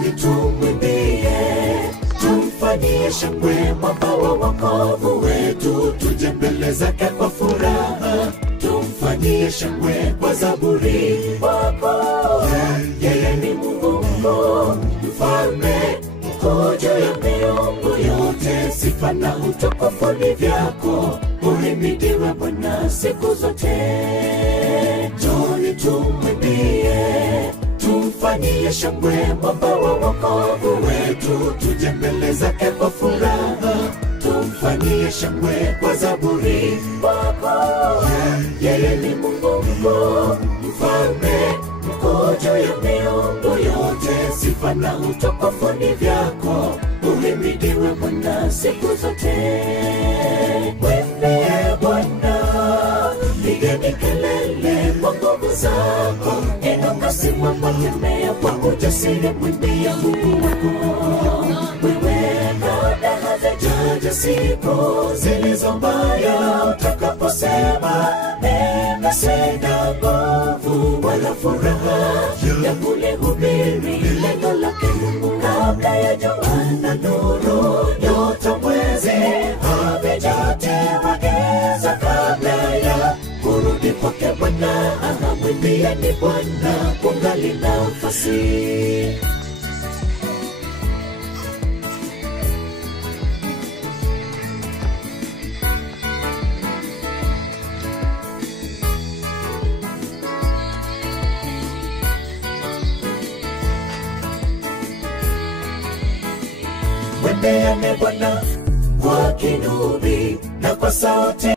Njoni tumwimbie, tumfanyie shangwe mwamba wa wokovu wetu, tuje mbele zake kwa furaha, tumfanyie shangwe kwa zaburi wako. Yeye ni Mungu mkuu, mfalme mkuu juu ya miungu yote, sifa na utukufu ni vyako, uhimidiwe Bwana siku zote. Njoni tumwimbie, tumfanyie shangwe mwamba wa wokovu wetu, tuje mbele zake kwa furaha, tumfanyie shangwe kwa zaburi wako. Yeye ni Mungu mkuu, mfalme mkuu juu ya miungu yote, sifa na utukufu ni vyako, uhimidiwe Bwana siku zote. Mwimbiye Bwana, pigeni kelele kwa nguvu zako, inuka simama, tembea kwa ujasiri, mwimbie Mungu wako. Wewe kabla hazijaja siku zilizo mbaya, utakaposema mimi sina nguvu wala furaha ya kulihubiri neno lake Mungu, kabla ya jua na nuru, nyota, mwezi havijatiwa giza, kabla ya kurudi kwake Bwana, mwimbieni Bwana kungali nafasi. Mwimbieni Bwana kwa kinubi na kwa sauti